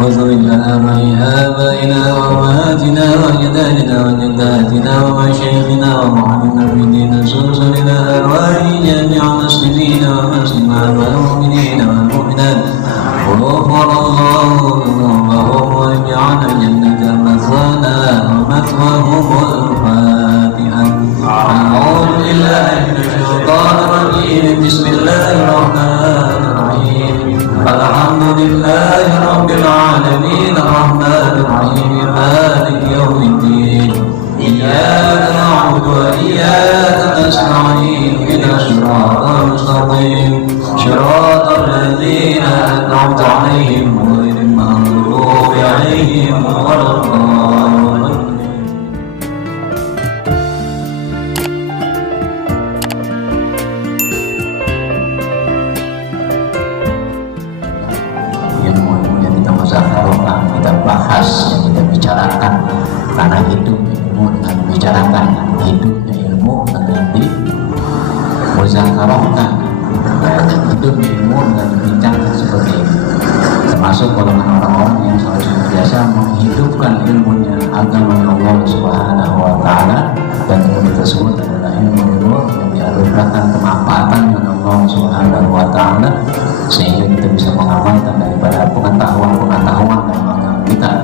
وذرينا آبائنا وأمهاتنا وأجدادنا وجداتنا ومشايخنا ومعلمنا بدين سلسلنا أرواح جميع المسلمين والمسلمات والمؤمنين والمؤمنات وغفر الله ذنوبهم وجعل الجنة مثوانا ومثواهم الفاتحة. أعوذ بالله من الشيطان الرجيم. بسم الله الرحمن الرحيم. الحمد لله رب العالمين الرحمن الرحيم مالك يوم الدين إياك نعبد وإياك نستعين اهدنا الصراط المستقيم صراط الذين أنعمت عليهم غير المغضوب عليهم ولا الضالين. Kita bahas, yang kita bicarakan, karena hidup ilmu dengan bicarakan, hidupnya ilmu dengan dimuzakarahkan, hidup ilmu dengan dibincangkan seperti ini. Termasuk golongan orang-orang yang selalu biasa menghidupkan ilmunya agama Allah Subhanahu wa Ta'ala, dan ilmu tersebut adalah ilmu yang dianugerahkan kemanfaatan dengan Allah Subhanahu wa Ta'ala, sehingga kita bisa mengamalkan daripada pengetahuan dalam agama kita.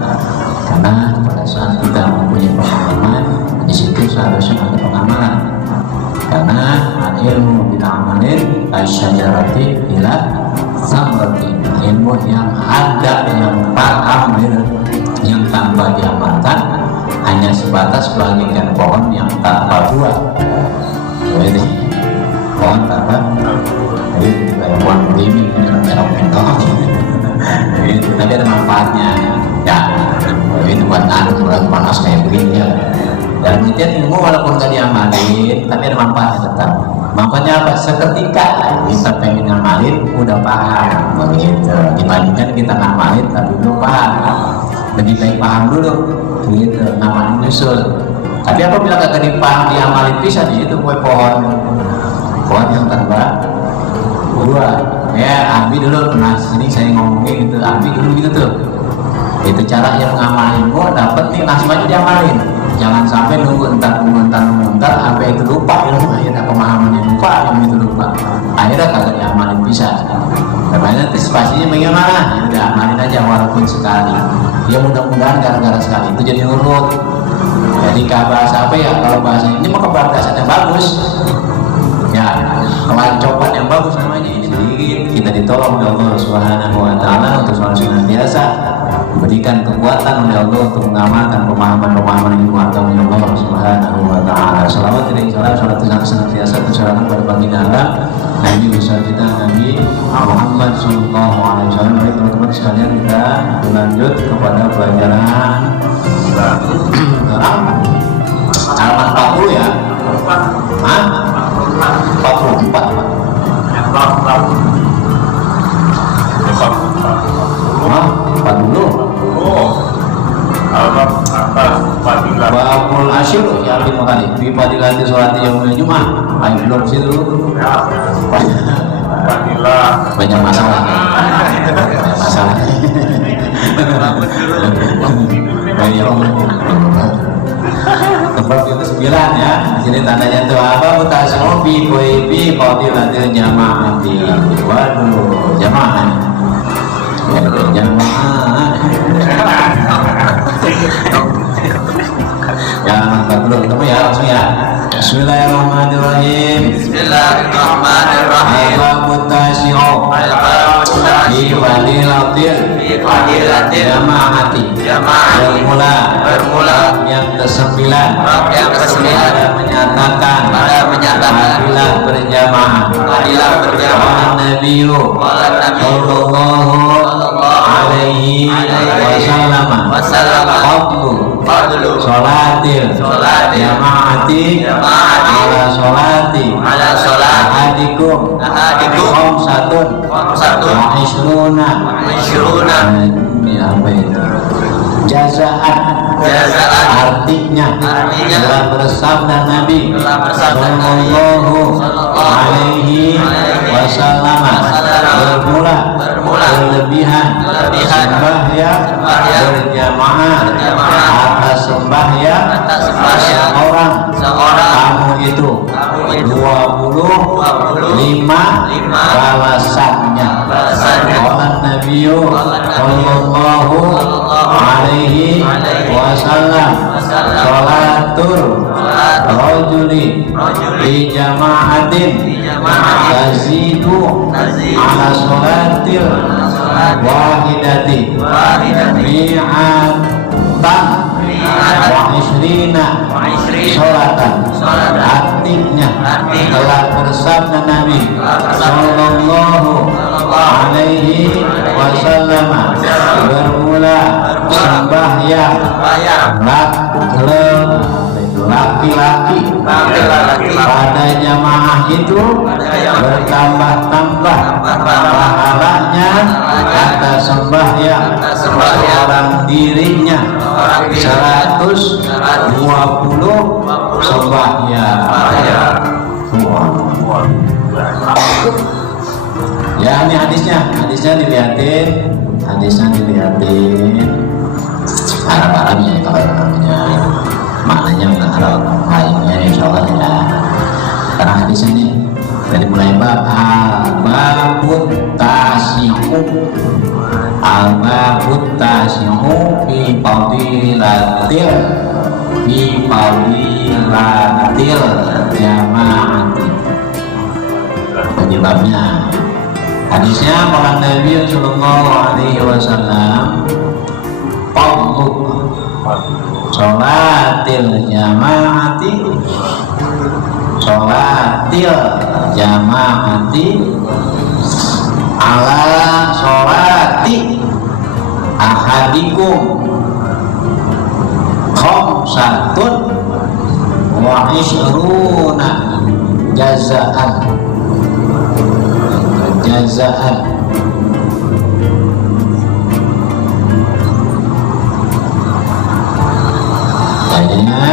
Karena pada saat kita mempunyai pengalaman, di situ seharusnya ada pengamalan. Karena ilmu kita amalin asyajarati ila samrati, ilmu yang ada, yang paham, yang tanpa diamalkan hanya sebatas bagaikan pohon yang tanpa buah. Jadi pohon tanpa pohon belimbing itu tapi ada manfaatnya ya, itu buat bulan panas kayak begini ya. Dan kemudian ilmu walaupun gak diamalin tapi ada manfaatnya tetap. Manfaatnya apa? Seketika kita pengen ngamalin udah paham begitu, dibandingkan kita ngamalin tapi belum paham. Lebih baik paham dulu gitu, ngamalin nyusul. Tapi apabila kagak dipaham diamalin bisa itu pohon yang tanpa buah ya. Ambil dulu, nah sini saya ngomongin gitu, ambil dulu gitu tuh. Itu cara yang ngamalin gua dapet nih, langsung aja diamalin. Jangan sampai nunggu entar sampai itu lupa ilmu, akhirnya pemahaman yang lupa, yang itu lupa, akhirnya kagak diamalin bisa. Karena antisipasinya bagaimana? Ya udah amalin aja walaupun sekali. Ya mudah-mudahan gara-gara sekali itu jadi urut. Jadi bahasa apa ya? Kalau bahasa ini mah keberdasan yang bagus. Ya, kelancopan yang bagus namanya. Ini sedikit kita ditolong oleh Allah Subhanahu wa Ta'ala untuk selalu senantiasa diberikan kekuatan oleh Allah untuk mengamalkan pemahaman ilmu agama Allah Subhanahu wa Ta'ala. Salawat dan salam senantiasa tercurahkan pada baginda Nabi besar kita Nabi Muhammad sallallahu alaihi wasallam. Baik teman-teman sekalian, kita lanjut kepada pelajaran halaman 40 ya. 44 Babul asyur ya 5 kali. Fi fadilati sholati yaumil Jumat. Ayo belum situ. Banyak masalah. Tempat itu 9 ya. Di sini tandanya tuh apa? Mutasofi koibi fadilatil jamaah. Waduh, jamaah. Ya, dulu ketemu ya, langsung ya. Bismillahirrahmanirrahim. Bismillahirrahmanirrahim. Al-Mutasi'u Fi fadilatil jamaati. Bermula yang ke-9 pada menyatakan fadilah berjamaah. Nabiyyu sallallahu alaihi wasallam fadlu sholatil jamaati ala sholati ahadikum khamsatun wa ishruna ini apa itu? Jazaan artinya telah bersabda Nabi sallallahu alaihi wasallama bermula berlebihan sembahyang berjamaah atas sembahyang seorang kamu itu 25 balasannya. Qala Nabiyyu sallallahu alaihi wasallam sholatul rajuli fi jama'atin tazidu ala sholatil wahidati mi'atan wa ishrina sholatan. Artinya telah bersabda Nabi sallallahu alaihi wasallam bermula sembahyang laki-laki pada jamaah itu bertambah-tambah pahalanya atas sembahyang seorang dirinya 120 sembahyang. Ya, ini hadisnya dilihatin Arab-Arabnya kalau namanya maknanya bukan Arab lainnya insyaallah ya. Karena hadisnya ini dari mulai babut tasihu fi fadilatil jamaati. Penyebabnya hadisnya para Nabi sallallahu alaihi wasallam fadlu sholatil jamaati ala sholati ahadikum khamsatun wa ishruna jazaan. Jadinya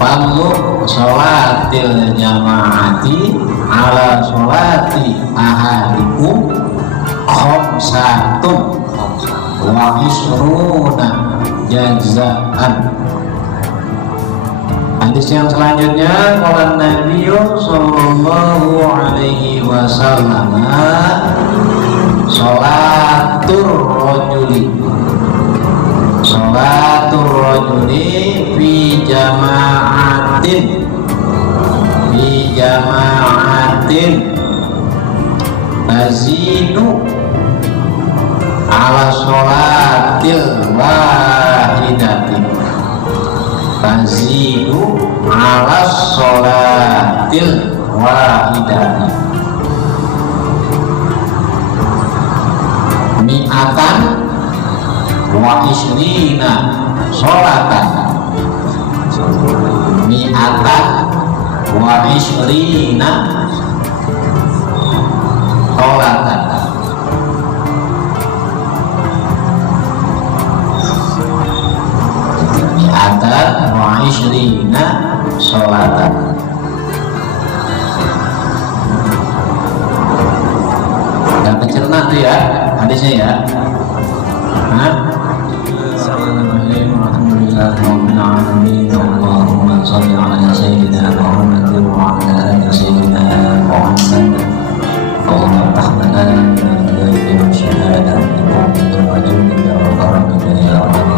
fadlu sholatil jamaati ala sholati ahadikum khamsatun wa ishruna jazaan. Hadis yang selanjutnya qala Nabi sallallahu alaihi wasallam sholatur rajuli fi jama'atin tazidu ala sholatil wahidati mi'atan wa ishrina sholatan sholatan. Gak pencerna tuh ya hadisnya ya. Allahumma sholli ala sayyidina Muhammad wa ala ali sayyidina Muhammad. Allahumma tahmana min al-ghaibi wa syahadati wa min al-wajudi wa karamika ya Allah.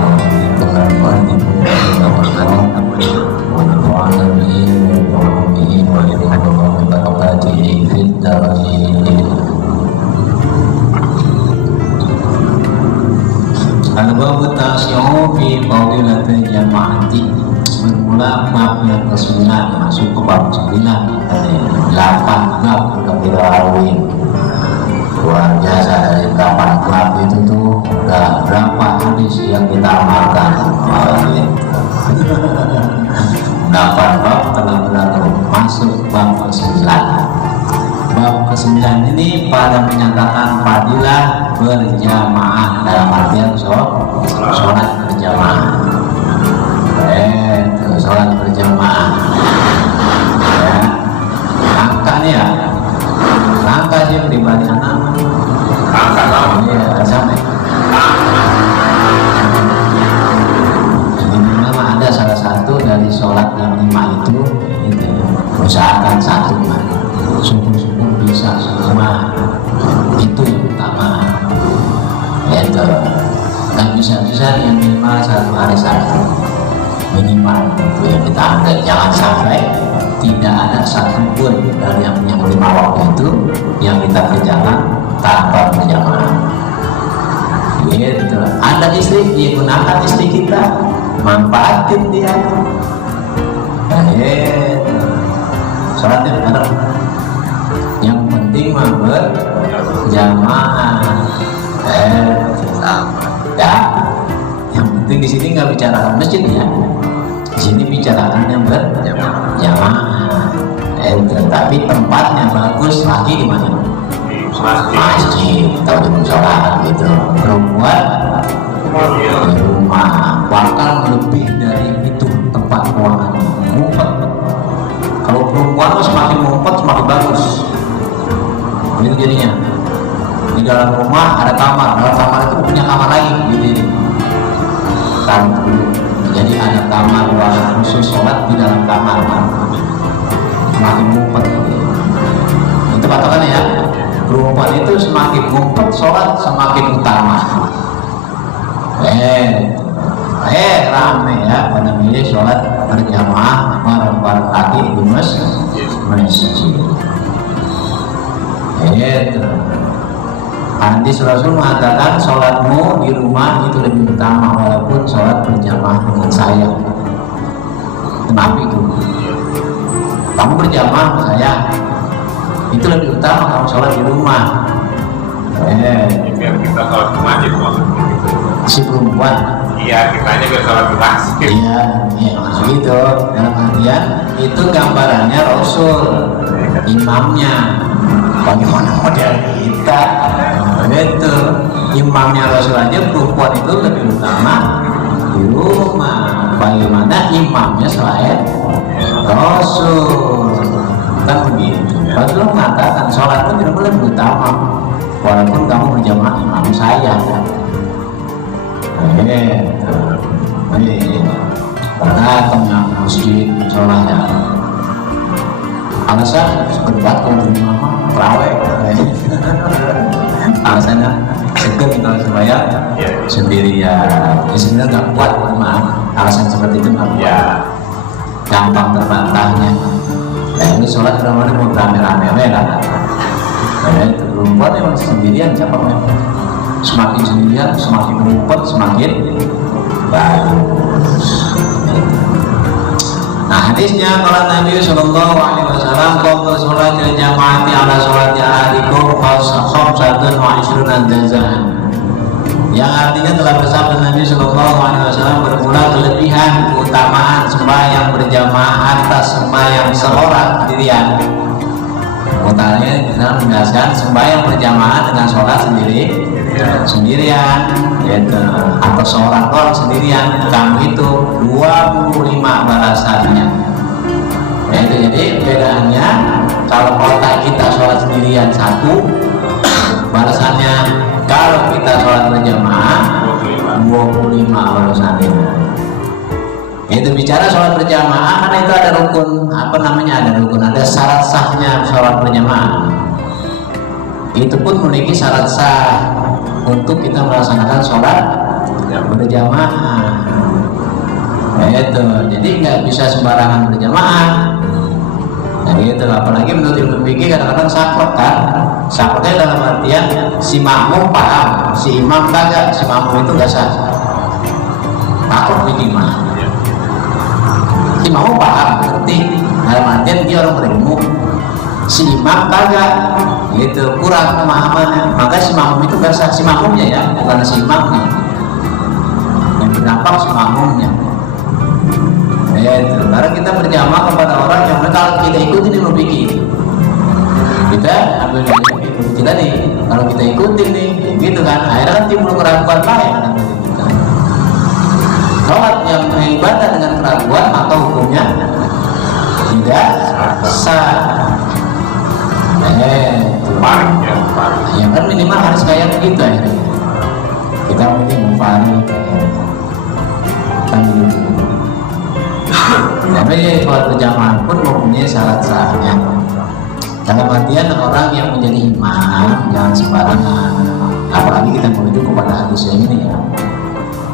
Al-babu tasyahu fi fadilatil jamaati. Bermula bab yang ke-9, masuk ke bab 9. 8 bab kebirawin. Luar biasa, dari 8 bab itu tuh udah berapa hadis yang kita amalkan. 8 bab telah berlalu, masuk bab ke-9. Bab ke-9 ini pada menyatakan fadilah berjamaah dalam artian sholat berjamaah. Sholat berjamaah ya, usahakan satu kan, syukur-syukur bisa semua, itu yang utama. Itu nggak bisa yang minimal 1 hari 1 minimal, itu yang kita ambil. Jangan sampai tidak ada satupun dari yang 5 waktu itu yang kita kerjakan tanpa berjamaah. Gitu. Ada istri, digunakan istri kita, manfaatin dia. Sholatnya bareng. Yang penting berjamaah. Ya, yang penting di sini nggak bicarakan masjid ya. Di sini bicarakan yang berjamaah. Tapi tempatnya bagus lagi di mana? Masjid atau di musola gitu. Perempuan di rumah, bahkan lebih dari itu tempat ruangan ngumpet. Kalau perempuan semakin ngumpet semakin bagus. Begitu jadinya. Di dalam rumah ada kamar, dalam kamar itu punya kamar lagi gitu. Jadi ada kamar ruangan khusus sholat di dalam kamar. Semakin ngumpet gitu. Itu patokannya ya. Perempuan itu semakin ngumpet sholat semakin utama. Rame ya pada milih sholat berjamaah bareng-bareng lagi di masjid. Hadis Rasul mengatakan sholatmu di rumah itu lebih utama walaupun sholat berjamaah dengan saya. Kenapa itu? Kamu berjamaah dengan saya, itu lebih utama kamu sholat di rumah. Biar kita sholat di masjid maksudnya gitu. Si perempuan. Iya, kitanya biar sholat di masjid. Iya, gitu. Dalam artian itu gambarannya Rasul, imamnya. Bagaimana model kita? Begitu. Imamnya Rasul aja perempuan itu lebih utama di rumah. Bagaimana imamnya selain Rasul? Kan begitu. Rasul mengatakan sholat itu tidak boleh lebih utama walaupun kamu berjamaah imam saya. Datang yang masjid sholatnya. Alasan sekedar kalau di rumah terawih. Alasannya seger kalau supaya sendirian. Ya sebenarnya nggak kuat, maaf. Alasan seperti itu nggak kuat. Gampang terbantahnya. Nah ini sholat ramai mau rame-rame lah. Perempuan memang sendirian capeknya. Semakin sendirian, semakin ngumpet, semakin bagus. Nah hadisnya kalau Nabi Sallallahu Alaihi Wasallam qabla sholatil jamaati ala sholati ahadikum khamsatun wa ishruna jazaan. Yang artinya telah bersabda Nabi Sallallahu Alaihi Wasallam bermula kelebihan keutamaan sembahyang berjamaah atas sembahyang seorang sendirian. Utamanya kita menjelaskan sembahyang berjamaah dengan sholat sendirian, yaitu atau seorang orang sendirian kamu itu 25 balasannya. Yaitu jadi bedanya kalau otak kita sholat sendirian 1 balasannya, kalau kita sholat berjamaah 25 balasannya. Itu bicara sholat berjamaah karena itu ada rukun, ada syarat sahnya sholat berjamaah. Itu pun memiliki syarat sah untuk kita melaksanakan sholat berjamaah. Itu jadi nggak bisa sembarangan berjamaah. Nah gitu, apalagi menurut ilmu fikih kadang-kadang saklek kan. Sakleknya dalam artian si makmum paham, si imam kagak, si makmum itu nggak sah. Takut mah. Si makmum paham, ngerti, dalam artian dia orang berilmu. Si imam kagak, gitu, kurang pemahamannya. Maka si makmum itu nggak sah, si makmumnya ya, bukan si imamnya. Yang berdampak si makmumnya. Itu, karena kita berjamaah kepada orang yang kalau kita ikutin ilmu fikih, kita ambil kita nih, kalau kita ikutin nih, gitu kan, akhirnya kan timbul keraguan lain. Sholat yang beribadah dengan keraguan atau hukumnya tidak sah. Ya kan minimal harus kayak begitu ya. Kita mungkin memahami kan gitu. Tapi Tapi kalau berjamaah pun mempunyai syarat sahnya. Dalam artian orang yang menjadi imam jangan sembarangan. Apalagi kita menuju kepada hadis ini ya.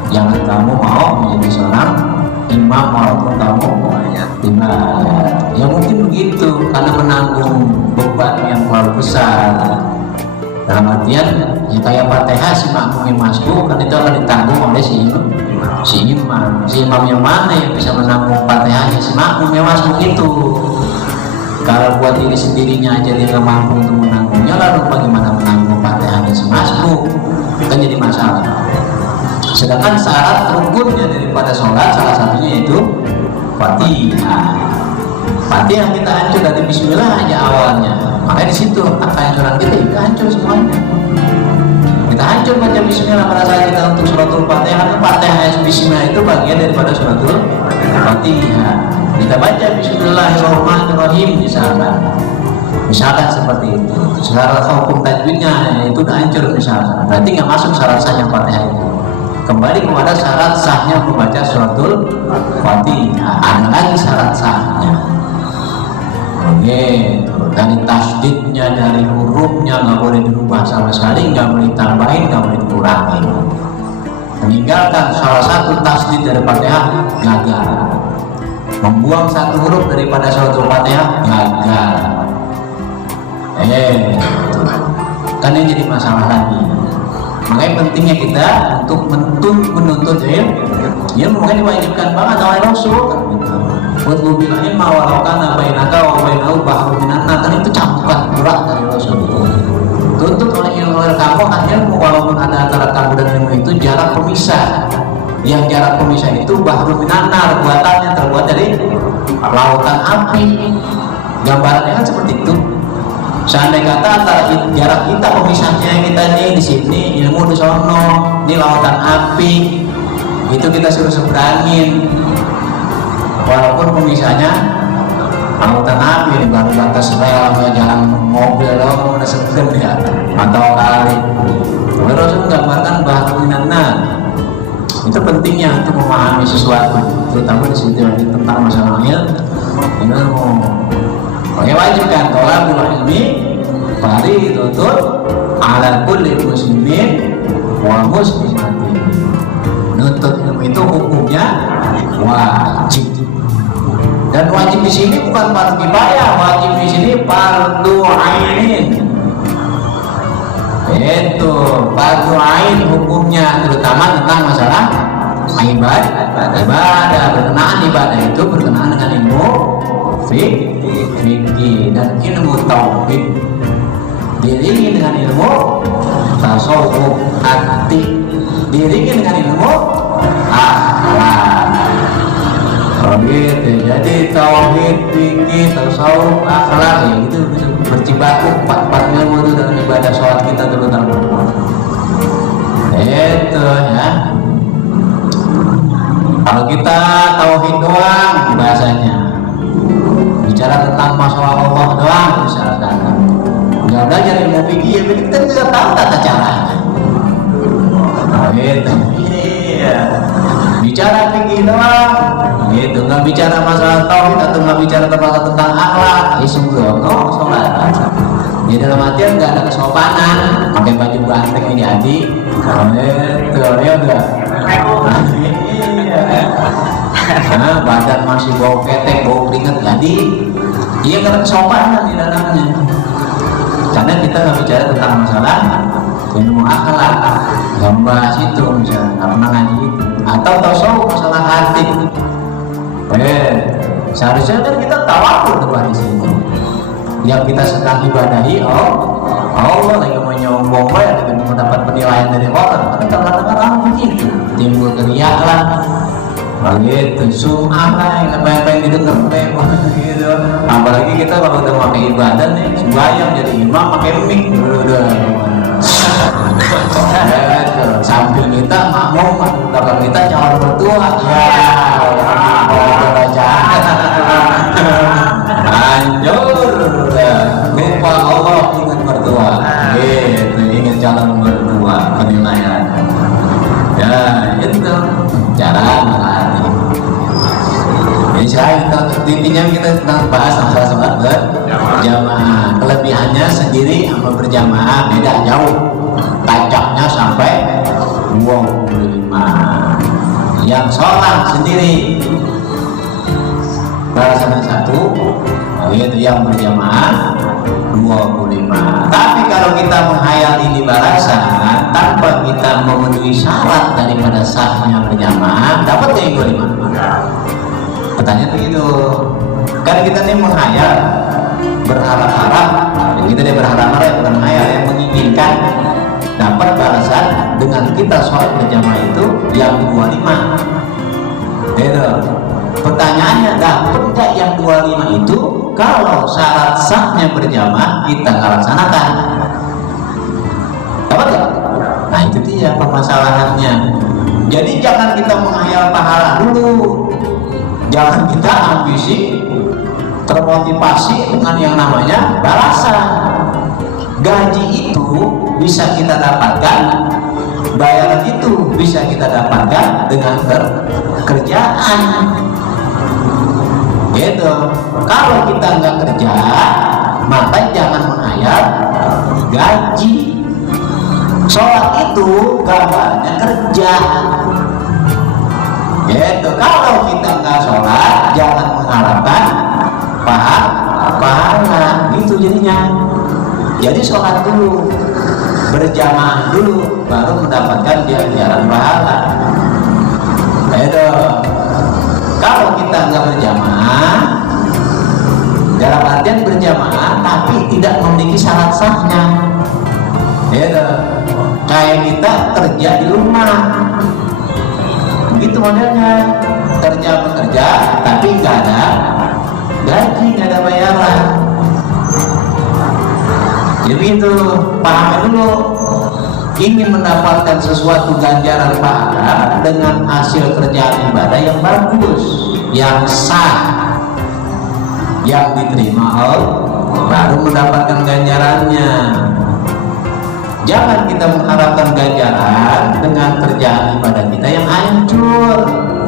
Jangan kamu mau menjadi seorang imam walaupun kamu tidak. Ya mungkin begitu karena menanggung beban yang terlalu besar. Dalam artian ya kayak Fatihah si makmum yang masuk kan itu akan ditanggung oleh si imam. Si imam yang mana yang bisa menanggung Fatihahnya si makmum yang masuk itu. Kalau buat diri sendirinya aja dia nggak mampu untuk menanggungnya, lalu bagaimana menanggung Fatihahnya si masuk? Kan jadi masalah. Sedangkan syarat rukunnya daripada sholat salah satunya yaitu Fatihah. Fatihah kita hancur dari Bismillah aja awalnya. Makanya di situ kehancuran kita hancur semuanya. Kita hancur baca Bismillah pada saat kita untuk suratul Fatihah. Fatihah Bismillah itu bagian daripada suratul Fatihah. Kita baca Bismillahirrahmanirrahim misalkan seperti itu. Syarat hukum tajwidnya itu udah hancur misalkan. Berarti nggak masuk syarat sahnya Fatihah itu. Kembali kepada syarat sahnya membaca suratul Fatihah. Ada lagi syarat sahnya. Oke, dari tasdidnya, dari hurufnya nggak boleh dirubah sama sekali, nggak boleh ditambahin, nggak boleh dikurangin. Meninggalkan salah satu tasdid dari Fatihah gagal. Membuang satu huruf daripada suratul Fatihah gagal. Kan ini jadi masalah lagi. Makanya pentingnya kita untuk menuntut ilmu makanya diwajibkan banget oleh Rasul kan gitu. Untuk bilangin mawalokana bainaka wa bainahu bahru minan nar, kan itu campuran berat dari Rasul. Tuntut oleh kamu kan ilmu walaupun ada antara kamu dan ilmu itu jarak pemisah. Yang jarak pemisah itu bahru minan nar, buatannya terbuat dari lautan api. Gambarannya kan seperti itu. Seandainya kata antara jarak kita pemisahnya kita nih di sini, ilmu di sono, ini lautan api, itu kita suruh seberangin. Walaupun pemisahnya lautan api, baru batas rel, jalan mobil, lo udah seberang ya, atau kali. Terus menggambarkan bahru minan nar. Itu pentingnya untuk memahami sesuatu, terutama di sini tentang masalah ilmu. Oke, wajib kan tolakul ilmi fardhun ala kulli muslimin wa muslimatin. Menuntut ilmu itu hukumnya wajib. Dan wajib di sini bukan fardu kifayah, wajib di sini fardu ain. Itu fardu ain hukumnya, terutama tentang masalah ibadah. Berkenaan ibadah itu berkenaan dengan ilmu fikih dan ilmu tauhid, diiringi dengan ilmu tasawuf hati, diiringi dengan ilmu akhlak. Gitu. Jadi tauhid, fikih, tasawuf, akhlak ya itu bisa berjibaku empat ilmu itu dalam ibadah sholat kita terutama. Itu ya. Kalau kita tauhid doang bahasanya, bicara tentang masalah Allah doang misalkan, nggak belajar ilmu fikih, ya kita tidak tahu tata caranya. Gitu. Iya. Bicara fikih doang, gitu. Nggak bicara masalah tauhid atau nggak bicara tentang akhlak, sholat. Di dalam artian nggak ada kesopanan, pakai baju ganteng ini jadi, itu ya enggak. Nah, badan masih bau ketek, bau keringat, jadi dia nggak kesopanan di dalamnya. Karena kita nggak bicara tentang masalah ilmu akhlak, nggak membahas itu misalnya, nggak pernah ngaji itu, atau tasawuf masalah hati. Seharusnya kan kita tawakal di sini. Yang kita sedang ibadahi, Allah lagi mau nyombong, lagi mau mendapat penilaian dari orang. Tapi kadang-kadang begitu, timbul teriak lah. Begitu, sum'ah lah yang pengen didengar gitu. Apalagi kita kalau udah pakai ibadah nih, sembahyang jadi imam pakai mic udah sambil kita makmum, belakang kita calon mertua anjur lupa Allah ingat mertua gitu, ingat calon mertua penilaian ya itu cara melatih. Jadi Bisa intinya kita tentang bahas masalah sholat berjamaah. Kelebihannya sendiri sama berjamaah beda jauh. Tancapnya sampai 25. Yang sholat sendiri balasannya 1, yaitu yang berjamaah 25. Tapi kalau kita menghayali di balasan tanpa kita memenuhi syarat daripada sahnya berjamaah, dapat yang 25? Pertanyaan begitu. Kan kita nih menghayal, berharap-harap, kita dia berharap-harap bukan menghayal, yang menginginkan dapat balasan dengan kita sholat berjamaah itu yang 25. Gitu. Pertanyaannya, dapat nggak yang 25 itu kalau syarat sahnya berjamaah kita nggak laksanakan? Dapat nggak? Nah itu dia permasalahannya. Jadi jangan kita menghayal pahala dulu. Jangan kita ambisi termotivasi dengan yang namanya balasan. Gaji itu bisa kita dapatkan, bayaran itu bisa kita dapatkan dengan kerjaan. Gitu. Kalau kita nggak kerja, maka jangan menghayal gaji. Sholat itu gambarnya kerja. Gitu. Kalau kita nggak sholat, jangan mengharapkan pahala. Gitu jadinya. Jadi sholat dulu, berjamaah dulu, baru mendapatkan jalan pahala. Gitu. Kalau kita nggak berjamaah, dalam artian berjamaah tapi tidak memiliki syarat sahnya. Gitu. Kayak kita kerja di rumah. Begitu modelnya, bekerja tapi nggak ada gaji, nggak ada bayaran. Jadi itu pahami dulu. Ingin mendapatkan sesuatu ganjaran pahala dengan hasil kerjaan ibadah yang bagus, yang sah, yang diterima Allah, baru mendapatkan ganjarannya. Jangan kita mengharapkan ganjaran dengan kerjaan ibadah kita yang hancur.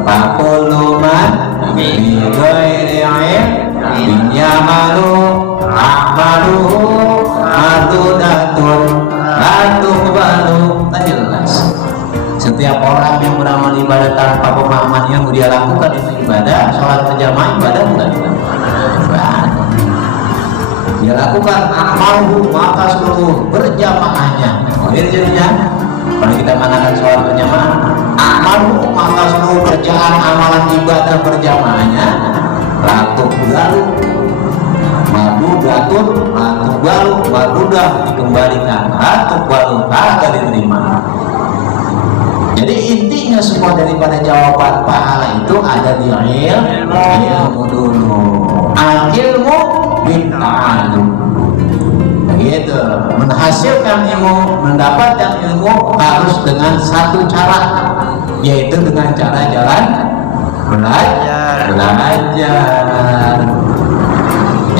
Pakuluman bighairi ilmin ya'malu a'malu madudatun la tuqbalu. Tadi jelas. Setiap orang yang beramal ibadah tanpa pemahaman yang dia lakukan itu ibadah. Sholat berjamaah ibadah bukan? Ibadah. Dia lakukan amalu maka seluruh berjamaahnya. Ini jadinya kalau kita manakan sholat berjamaah, amalu maka seluruh kerjaan amalan ibadah berjamaahnya latuk galu madudatun latuk galu madudah dikembalikan latuk galu kagak diterima. Jadi intinya semua daripada jawaban pahala itu ada di ilmu dulu. Al-ilmu bin-ta'allum. Begitu. Menghasilkan ilmu, mendapatkan ilmu harus dengan satu cara, yaitu dengan cara jalan belajar.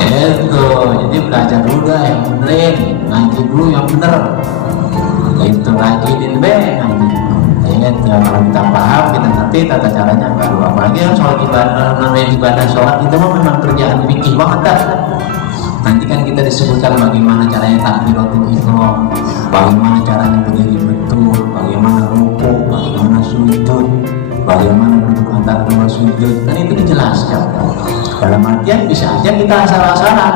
Itu. Jadi belajar dulu yang bener, ngaji dulu yang bener. Itu rajinin ngaji. Itu kalau kita paham, kita ngerti tata caranya baru. Apalagi yang soal ibadah, namanya ibadah sholat itu memang kerjaan fikih banget dah. Nanti kan kita disebutkan bagaimana caranya takbiratul ihram, bagaimana caranya berdiri betul, bagaimana rukuk, bagaimana sujud, bagaimana duduk antara dua sujud. Kan itu dijelaskan. Dalam artian bisa aja kita asal-asalan,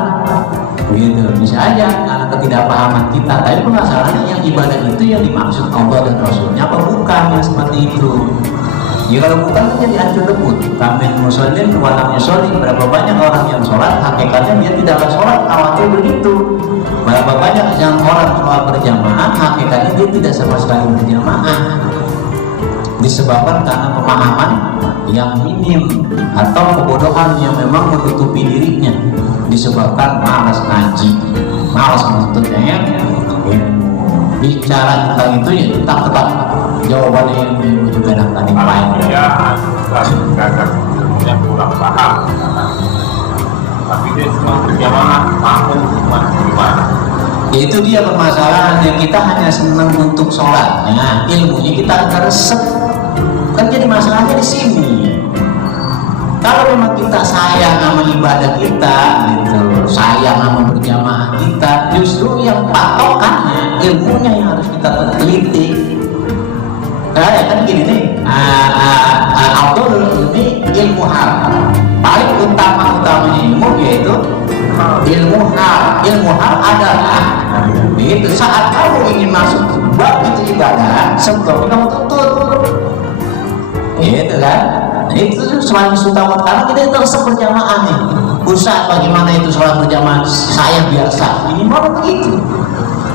gitu, bisa aja karena ketidakpahaman kita. Tapi pengasalannya yang ibadah itu yang dimaksud Allah dan Rasulnya apa bukan yang seperti itu? Ya kalau bukan jadi hancur lebur. Kamen musallin walam yusolli. Berapa banyak orang yang sholat, hakikatnya dia tidaklah sholat. Khawatir begitu. Berapa banyak yang orang sholat berjamaah, hakikatnya dia tidak sama sekali berjamaah. Disebabkan karena pemahaman yang minim atau kebodohan yang memang menutupi dirinya. Disebabkan malas ngaji, malas menuntutnya ya. Bicara tentang itu ya tetap jawabannya ilmu juga tadi lain. Ya, ilmunya kurang paham. Tapi dia cuma berjamaah mampu gimana? Itu dia permasalahannya. Kita hanya senang untuk sholatnya, ilmunya kita nggak resep. Kan jadi masalahnya di sini. Kalau memang kita sayang sama ibadah kita, gitu, sayang sama berjamaah kita, justru yang patokannya ilmunya yang harus kita teliti. Ya kan gini nih, Abdul ini ilmu hal paling utamanya ilmu yaitu ilmu hal adalah itu saat kamu ingin masuk bab itu ibadah sebelum kamu tutup itu kan. Itu selain utama karena kita itu harus berjamaah nih. Usaha bagaimana itu sholat berjamaah saya biasa ini mau begitu,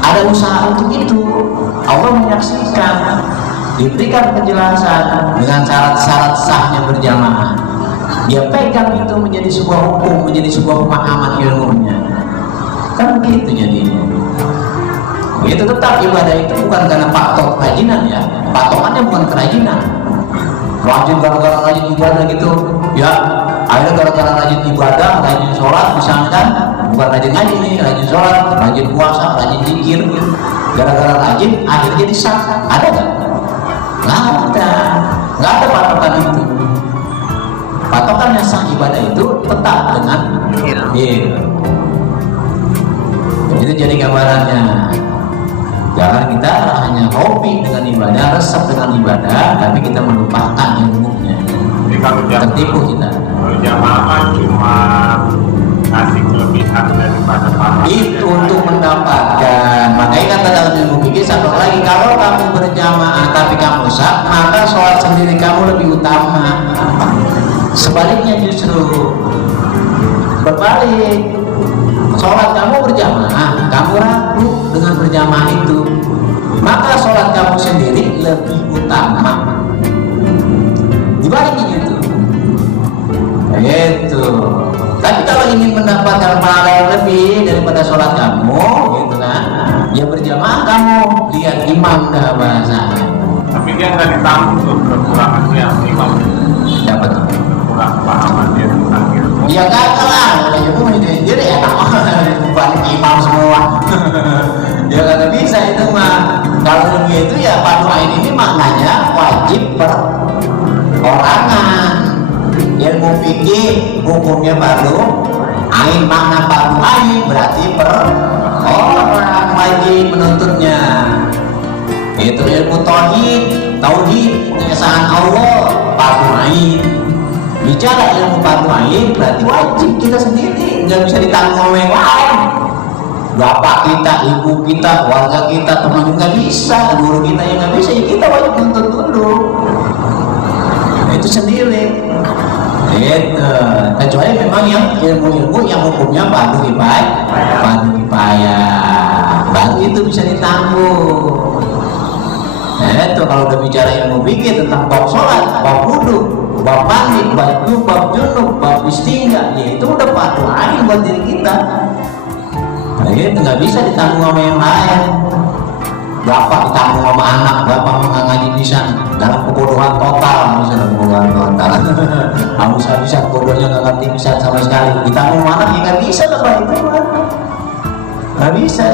ada usaha untuk itu. Allah menyaksikan, diberikan penjelasan dengan syarat-syarat sahnya berjamaah. Dia pegang itu menjadi sebuah hukum, menjadi sebuah pemahaman ilmunya. Kan begitu jadinya. Itu tetap ibadah itu bukan karena faktor kerajinan ya. Patokannya bukan kerajinan. Rajin gara-gara rajin ibadah gitu ya, akhirnya gara-gara rajin ibadah, rajin sholat misalkan, bukan rajin ngaji nih, rajin sholat, rajin puasa, rajin zikir, gara-gara rajin akhirnya jadi sah. Ada nggak? Nggak ada patokan itu. Patokannya sah ibadah itu tetap dengan itu jadi gambarannya. Jangan kita hanya hobi dengan ibadah, resep dengan ibadah, tapi kita melupakan ilmunya. Jadi kalau tertipu kita. Kalau jamaah cuma kasih kelebihan daripada pahala. Itu untuk mendapatkan. Makanya kata dalam ilmu fikih satu lagi, kalau kamu berjamaah tapi kamu sah, maka sholat sendiri kamu lebih utama. Sebaliknya justru berbalik. Sholat kamu berjamaah, kamu ragu dengan berjamaah itu, maka sholat kamu sendiri lebih utama. Dibaliknya gitu. Tapi kalau ingin mendapatkan pahala yang lebih daripada sholat kamu, gitu kan, ya berjamaah kamu lihat imam dah bahasanya. Tapi dia nggak ditanggung tuh kekurangan yang imam. Dapat tuh. Kurang pahaman dia tentang ilmu. Ya gagal lah, udah itu sendiri ya, balik imam semua. Ya kata bisa itu mah. Kalau begitu ya padu ain ini maknanya wajib perorangan. Ilmu fikih hukumnya padu ain, makna padu ain berarti per orang wajib menuntutnya. Itu ilmu tauhid pengesahan Allah padu ain. Bicara ilmu fardu ain berarti wajib kita sendiri, nggak bisa ditanggung oleh yang lain. Bapak kita, ibu kita, keluarga kita, teman nggak bisa, guru kita yang nggak bisa, ya kita wajib nuntut dulu. Itu sendiri. Kecuali memang yang ilmu-ilmu yang hukumnya fardu kifayah, baru itu bisa ditanggung. Itu kalau udah bicara ilmu fikih tentang bab sholat, bab wudu, bab mandi, bab junub, bab istinja, ya itu udah fardu ain buat diri kita. Nah, itu nggak bisa ditanggung sama yang lain. Bapak ditanggung sama anak, bapak mengaji bisa dalam kebodohan total, misalnya kebodohan total. Habis-habisan bodohnya nggak ngerti bisa sama sekali. Ditanggung anak ya nggak bisa bapak itu, nggak bisa.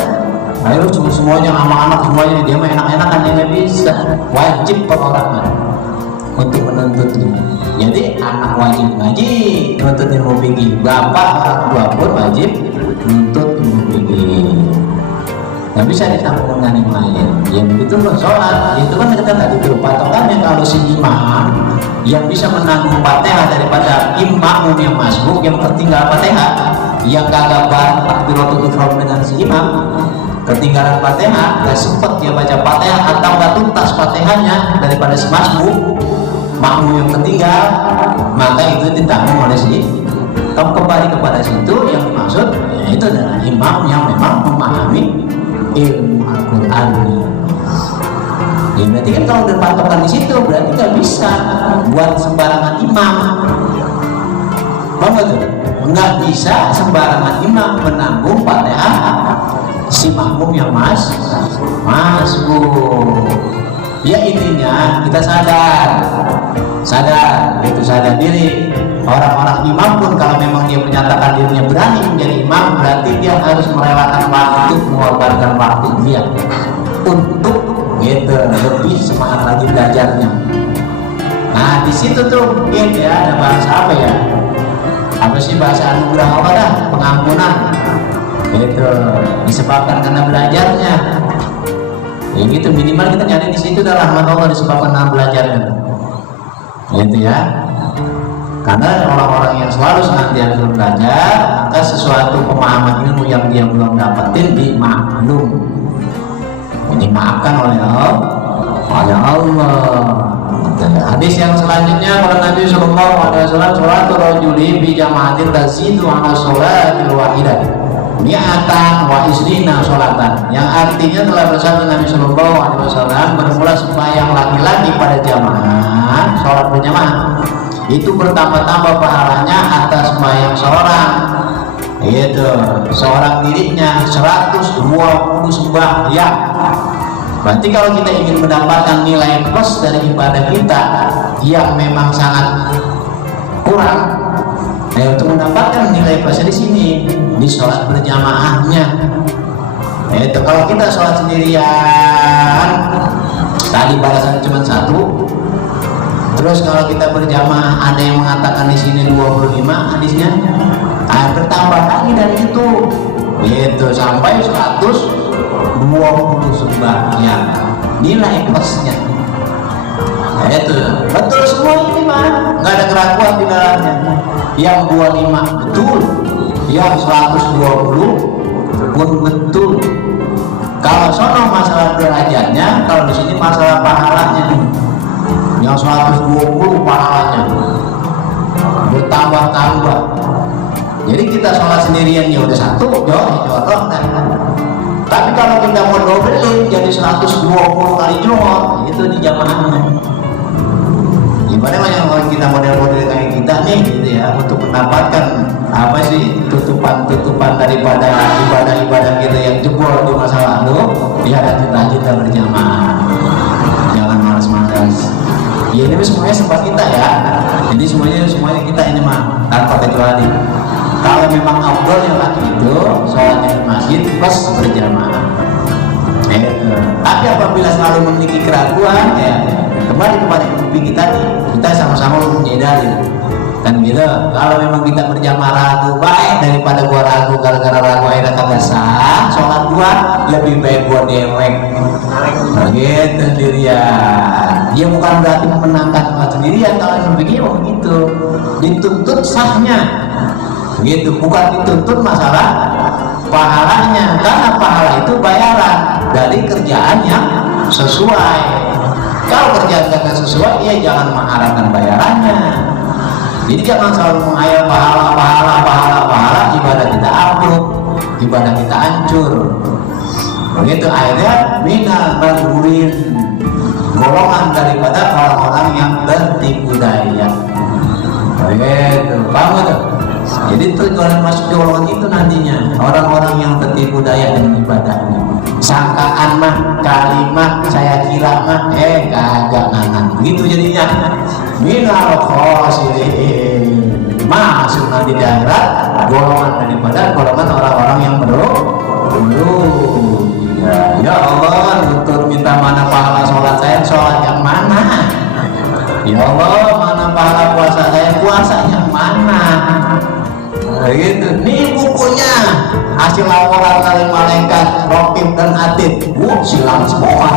Ayo semuanya sama anak semuanya dia mah enak-enakan, ya nggak bisa. Wajib perorangan untuk menuntutnya. Jadi anak wajib ngaji, menuntut ilmu fikih. Bapak orang tua pun wajib menuntut ilmu fikih. Nggak bisa ditanggung dengan yang lain. Ya begitu loh sholat. Itu kan kita tadi tuh patokannya kalau si imam yang bisa menanggung Fatihah daripada imam yang masbuk yang tertinggal Fatihah, yang kagak bareng takbiratul ihram dengan si imam, ketinggalan Fatihah, gak sempet dia baca Fatihah atau gak tuntas Fatihahnya daripada semasbuk makmum yang ketinggal, maka itu ditanggung oleh si. Kamu kembali kepada situ yang dimaksud, yaitu adalah imam yang memang memahami ilmu Al-Quran. Ya berarti kan kalau udah patokan di situ berarti gak bisa buat sembarangan imam. Bang tuh? Nggak bisa sembarangan imam menanggung Fatihah si makmum yang masbuk. Ya intinya kita sadar diri. Orang-orang imam pun kalau memang dia menyatakan dirinya berani menjadi imam, berarti dia harus merelakan waktu, mengorbankan waktu dia untuk gitu lebih semangat lagi belajarnya. Nah di situ tuh mungkin ya ada bahasa apa ya? Apa sih bahasa anugerah Allah dah? Pengampunan. Itu disebabkan karena belajarnya. Ya gitu, minimal kita nyari di situ dah rahmat Allah disebabkan karena belajarnya. Gitu ya. Karena orang-orang yang selalu senantiasa belajar, maka sesuatu pemahaman ilmu yang dia belum dapatin dimaklum, dimaafkan oleh Allah. Hadis yang selanjutnya pada Nabi Sallallahu Alaihi Wasallam, sholatul rajuli bi jamaatin tazidu ala sholatil wahidah mi'atan wa isrina sholatan, yang artinya telah bersabda Nabi Sallallahu Alaihi Wasallam, bermula sembahyang laki-laki pada jamaah, sholat berjamaah itu bertambah-tambah pahalanya atas sembahyang seorang, yaitu seorang dirinya 120 sembahyang. Berarti kalau kita ingin mendapatkan nilai plus dari ibadah kita yang memang sangat kurang, untuk mendapatkan nilai plusnya di sini, di sholat berjamaahnya. Itu kalau kita sholat sendirian, tadi balasan cuma 1. Terus kalau kita berjamaah, ada yang mengatakan di sini 25 hadisnya, bertambah lagi dari itu, itu sampai 120 sembahyang nilai plusnya. Itu betul semua ini mah, nggak ada keraguan di dalamnya. Yang 25 betul, yang 120 pun betul. Kalau sono masalah derajatnya, kalau di sini masalah pahalanya nih. Yang 120 pahalanya bertambah-tambah. Jadi kita sholat sendirian ya udah 1, jodoh. Tapi kalau kita mau dobelin jadi 120 kali johor, itu di jamaahnya. Gimana yang kalau kita model-model kayak kita nih gitu ya, untuk mendapatkan apa sih tutupan daripada ibadah-ibadah kita yang jebol di masa lalu, ya rajin-rajin kita berjamaah. Jangan malas-malas. Ya ini semuanya sempat kita ya. Jadi semuanya kita ini mah tanpa kecuali. Kalau memang afdolnya lagi itu sholatnya di masjid plus berjamaah. Tapi apabila selalu memiliki keraguan, ya kembali kepada ilmu kita nih, kita sama-sama mempunyai dalil. Kan gitu. Kalau memang kita berjamaah ragu, baik daripada gua ragu gara-gara ragu akhirnya kagak sah sholat gua, lebih baik gua dewek. Begitu sendirian. Dia bukan berarti memenangkan sholat sendirian, kalau yang begitu dituntut sahnya. Begitu, bukan dituntut masalah pahalanya, karena pahala itu bayaran dari kerjaan yang sesuai. Kalau kerjaan tidak sesuai, ya jangan mengharapkan bayarannya. Jadi jangan selalu menghayal pahala, ibadah kita ambruk, ibadah kita hancur. Begitu akhirnya minal maghrurin, golongan daripada orang-orang yang tertipu daya. Begitu, paham tuh? Jadi itu kalau masuk golongan itu nantinya orang-orang yang tertipu daya dengan ibadahnya. Sangkaan mah, kalimat saya kira mah, kagak ngangan. Begitu jadinya. Minal khosirin, masuk nanti di akhirat golongan daripada golongan orang-orang yang ya Allah, nuntut minta mana pahala sholat saya, sholat yang mana? Ya Allah, mana pahala puasa saya, puasa yang mana? Gitu. Nih bukunya hasil laporan dari malaikat Rokib dan Atid. Silam semua.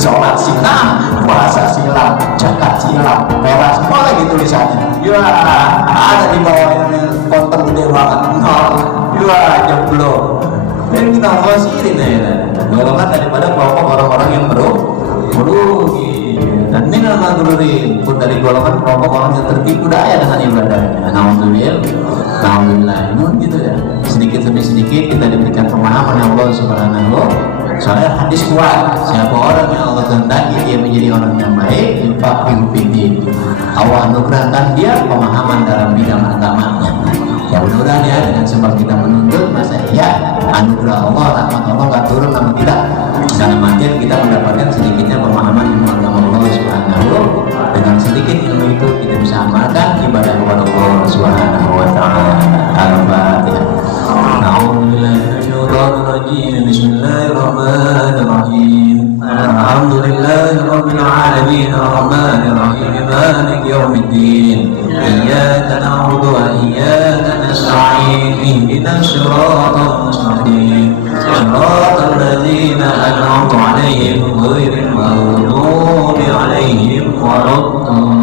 Sholat silam, puasa silam, zakat silam, merah semua lagi tulisannya. Ya ada di bawah konten gede banget. Ya jeblok. Ini kita khosirin ya. Golongan daripada kelompok orang-orang yang merugi. Dan minal maghrurin, pun dari golongan kelompok orang yang tertipu daya dengan ibadahnya. Alhamdulillah, gitu ya. Sedikit demi sedikit kita diberikan pemahaman yang Allah Subhanahu. Soalnya hadis kuat, siapa orang yang Allah kehendaki dia menjadi orang yang baik, yufaqihu fiddin. Allah anugerahkan dia pemahaman dalam bidang agamanya. Ya mudah-mudahan ya, dengan sebab kita menuntut masa iya anugerah Allah, rahmat Allah nggak turun sama kita. Dalam artian kita mendapatkan sedikitnya pemahaman ilmu agama Allah Subhanahu. Dengan sedikit ilmu itu kita bisa amalkan ibadah kepada Allah Subhanahu wa taala. Al-Fatihah. A'udzubillahi minasyaitonir rajim. Bismillahirrahmanirrahim. Alhamdulillahi Rabbil Alamin Ar-Rahmanir Rahim Maliki Yawmiddin Iyyaka na'budu wa iyyaka nasta'in Ihdinas siratal mustaqim Siratal ladzina an'amta 'alaihim ghairil maghdubi 'alaihim waladdallin